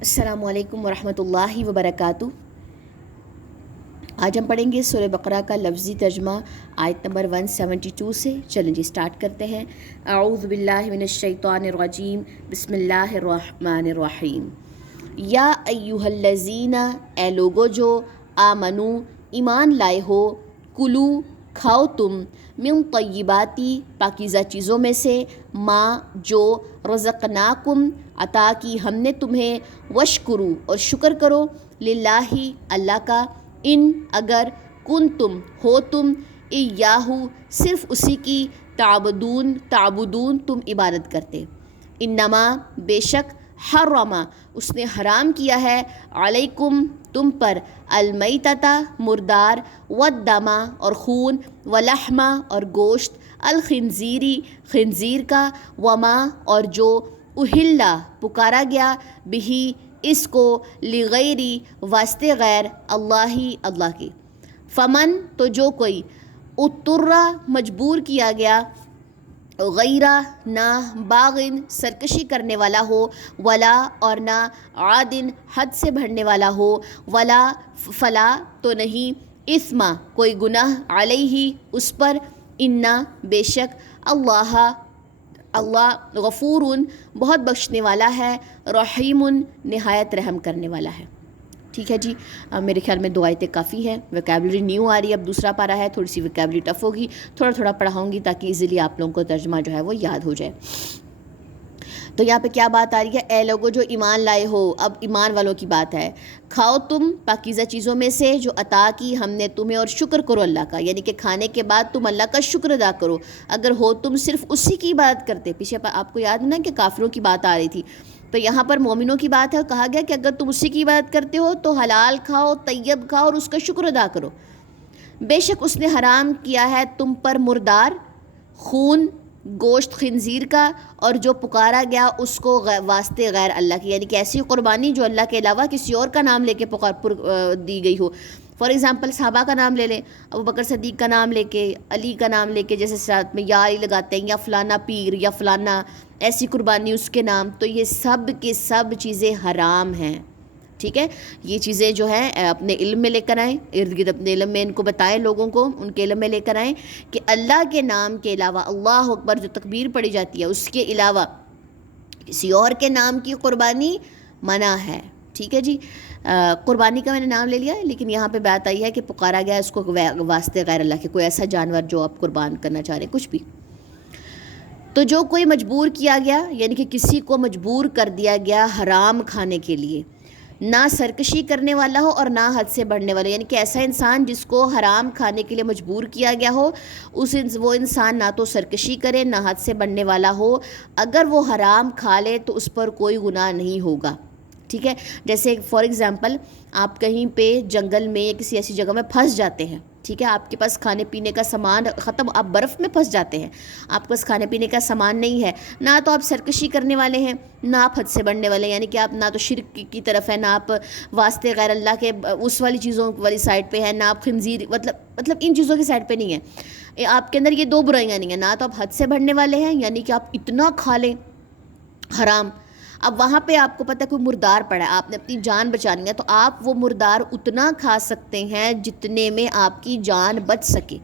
السلام علیکم ورحمۃ اللہ وبرکاتہ۔ آج ہم پڑھیں گے سورہ بقرہ کا لفظی ترجمہ آیت نمبر 172 سے۔ چلیں جی سٹارٹ کرتے ہیں۔ اعوذ باللہ من الشیطان الرجیم، بسم اللہ الرحمن الرحیم۔ یا ایہا الذین، اے لوگو جو آمنو ایمان لائے ہو، کلو کھاؤ تم، من طیباتی پاکیزہ چیزوں میں سے، ما جو رزقناکم عطا کی ہم نے تمہیں، وشکرو اور شکر کرو، للہ اللہ کا، ان اگر کنتم ہو تم، ایاہو صرف اسی کی، تعبدون تم عبادت کرتے۔ انما بے شک، حرما اس نے حرام کیا ہے، علیکم تم پر، المیتتا مردار، والدما اور خون، ولحما اور گوشت، الخنزیری خنزیر کا، وما اور جو، اہلا پکارا گیا، بہی اس کو، لغیری واسطے غیر، اللہ کے، فمن تو جو کوئی، اضطرا مجبور کیا گیا، غیرہ نہ، باغن سرکشی کرنے والا ہو، ولا اور نہ، عادن حد سے بڑھنے والا ہو، ولا فلا تو نہیں، اثما کوئی گناہ، علیہ اس پر، انا بے شک، اللہ غفور بہت بخشنے والا ہے، رحیم نہایت رحم کرنے والا ہے۔ ٹھیک ہے جی، میرے خیال میں 2 آیتیں کافی ہیں۔ ویکیبلری نیو آ رہی ہے، اب دوسرا پارا ہے، تھوڑی سی ویکیبلری ٹف ہوگی، تھوڑا تھوڑا پڑھاؤں گی تاکہ ایزیلی آپ لوگوں کو ترجمہ جو ہے وہ یاد ہو جائے۔ تو یہاں پہ کیا بات آ رہی ہے؟ اے لوگو جو ایمان لائے ہو، اب ایمان والوں کی بات ہے۔ کھاؤ تم پاکیزہ چیزوں میں سے جو عطا کی ہم نے تمہیں، اور شکر کرو اللہ کا، یعنی کہ کھانے کے بعد تم اللہ کا شکر ادا کرو۔ اگر ہو تم صرف اسی کی عبادت کرتے، پیچھے آپ کو یاد ہے نا کہ کافروں کی بات آ رہی تھی، تو یہاں پر مومنوں کی بات ہے، اور کہا گیا کہ اگر تم اسی کی عبادت کرتے ہو تو حلال کھاؤ، طیب کھاؤ اور اس کا شکر ادا کرو۔ بے شک اس نے حرام کیا ہے تم پر مردار، خون، گوشت خنزیر کا، اور جو پکارا گیا اس کو واسطے غیر اللہ کی، یعنی کہ ایسی قربانی جو اللہ کے علاوہ کسی اور کا نام لے کے دی گئی ہو۔ فار ایگزامپل صحابہ کا نام لے لیں، ابوبکر صدیق کا نام لے کے، علی کا نام لے کے، جیسے ساتھ میں یا علی لگاتے ہیں، یا فلانا پیر، یا فلانا ایسی قربانی اس کے نام، تو یہ سب کے سب چیزیں حرام ہیں۔ ٹھیک ہے، یہ چیزیں جو ہیں اپنے علم میں لے کر آئیں، ارد گرد اپنے علم میں ان کو بتائیں، لوگوں کو ان کے علم میں لے کر آئیں کہ اللہ کے نام کے علاوہ، اللہ اکبر جو تکبیر پڑھی جاتی ہے، اس کے علاوہ کسی اور کے نام کی قربانی منع ہے۔ ٹھیک ہے جی، قربانی کا میں نے نام لے لیا ہے، لیکن یہاں پہ بات آئی ہے کہ پکارا گیا اس کو واسطے غیر اللہ کے، کوئی ایسا جانور جو آپ قربان کرنا چاہ رہے ہیں، کچھ بھی۔ تو جو کوئی مجبور کیا گیا، یعنی کہ کسی کو مجبور کر دیا گیا حرام کھانے کے لیے، نہ سرکشی کرنے والا ہو اور نہ حد سے بڑھنے والا، یعنی کہ ایسا انسان جس کو حرام کھانے کے لیے مجبور کیا گیا ہو، وہ انسان نہ تو سرکشی کرے نہ حد سے بڑھنے والا ہو، اگر وہ حرام کھا لے تو اس پر کوئی گناہ نہیں ہوگا۔ ٹھیک ہے، جیسے فار ایگزامپل آپ کہیں پہ جنگل میں یا کسی ایسی جگہ میں پھنس جاتے ہیں، ٹھیک ہے، آپ کے پاس کھانے پینے کا سامان ختم، آپ برف میں پھنس جاتے ہیں، آپ کے پاس کھانے پینے کا سامان نہیں ہے، نہ تو آپ سرکشی کرنے والے ہیں نہ آپ حد سے بڑھنے والے ہیں، یعنی کہ آپ نہ تو شرک کی طرف ہے، نہ آپ واسطے غیر اللہ کے اس والی چیزوں والی سائڈ پہ ہے، نہ آپ خنزیر مطلب ان چیزوں کی سائڈ پہ نہیں ہے، آپ کے اندر یہ 2 برائیاں نہیں ہیں، نہ تو آپ حد سے بڑھنے والے ہیں، یعنی کہ آپ اتنا کھا لیں حرام۔ اب وہاں پہ آپ کو پتہ ہے کوئی مردار پڑا ہے، آپ نے اپنی جان بچانی ہے، تو آپ وہ مردار اتنا کھا سکتے ہیں جتنے میں آپ کی جان بچ سکے۔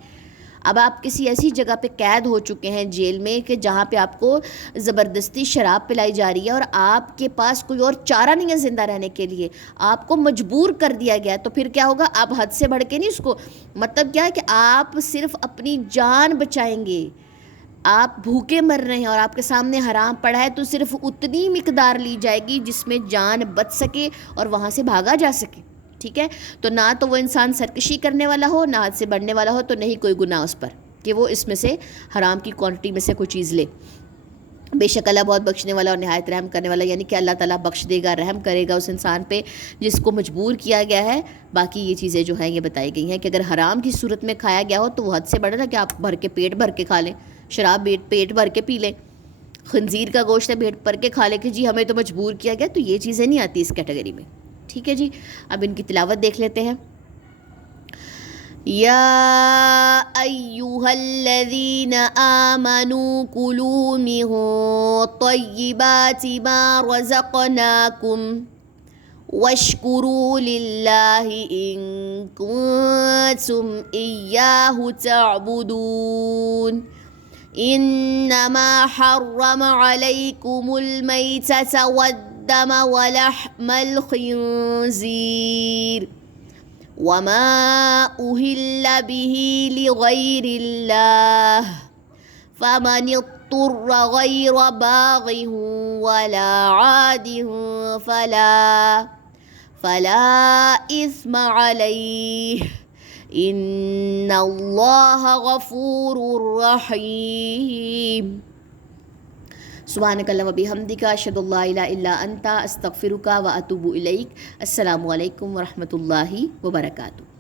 اب آپ کسی ایسی جگہ پہ قید ہو چکے ہیں جیل میں کہ جہاں پہ آپ کو زبردستی شراب پلائی جا رہی ہے، اور آپ کے پاس کوئی اور چارہ نہیں ہے زندہ رہنے کے لیے، آپ کو مجبور کر دیا گیا، تو پھر کیا ہوگا؟ آپ حد سے بڑھ کے نہیں اس کو، مطلب کیا ہے کہ آپ صرف اپنی جان بچائیں گے۔ آپ بھوکے مر رہے ہیں اور آپ کے سامنے حرام پڑا ہے، تو صرف اتنی مقدار لی جائے گی جس میں جان بچ سکے اور وہاں سے بھاگا جا سکے۔ ٹھیک ہے، تو نہ تو وہ انسان سرکشی کرنے والا ہو نہ حد سے بڑھنے والا ہو، تو نہیں کوئی گناہ اس پر کہ وہ اس میں سے حرام کی کوانٹٹی میں سے کوئی چیز لے۔ بے شک اللہ بہت بخشنے والا اور نہایت رحم کرنے والا، یعنی کہ اللہ تعالیٰ بخش دے گا، رحم کرے گا اس انسان پہ جس کو مجبور کیا گیا ہے۔ باقی یہ چیزیں جو ہیں یہ بتائی گئی ہیں کہ اگر حرام کی صورت میں کھایا گیا ہو تو وہ حد سے بڑھے نا، کہ آپ پیٹ بھر کے کھا لیں، شراب پیٹ بھر کے پی لیں، خنزیر کا گوشت ہے پیٹ بھر کے کھا لیں کہ جی ہمیں تو مجبور کیا گیا، تو یہ چیزیں نہیں آتی اس کیٹیگری میں۔ ٹھیک ہے جی، اب ان کی تلاوت دیکھ لیتے ہیں۔ یا ایہا الذین آمنوا کلوا من طیبات ما رزقناکم، واشکروا للہ ان کنتم ایاہ تعبدون انما حرم علیکم المیتۃ والدم ولحم الخنزیر وما أهل به لغير الله فمن اضطر غير باغ ولا عاد فلا إثم عليه إن الله غفور رحيم سبحانک اللہم وبحمدک اشہد ان لا الہ الا انت استغفرک واتوب الیک۔ السلام علیکم ورحمۃ اللہ وبرکاتہ۔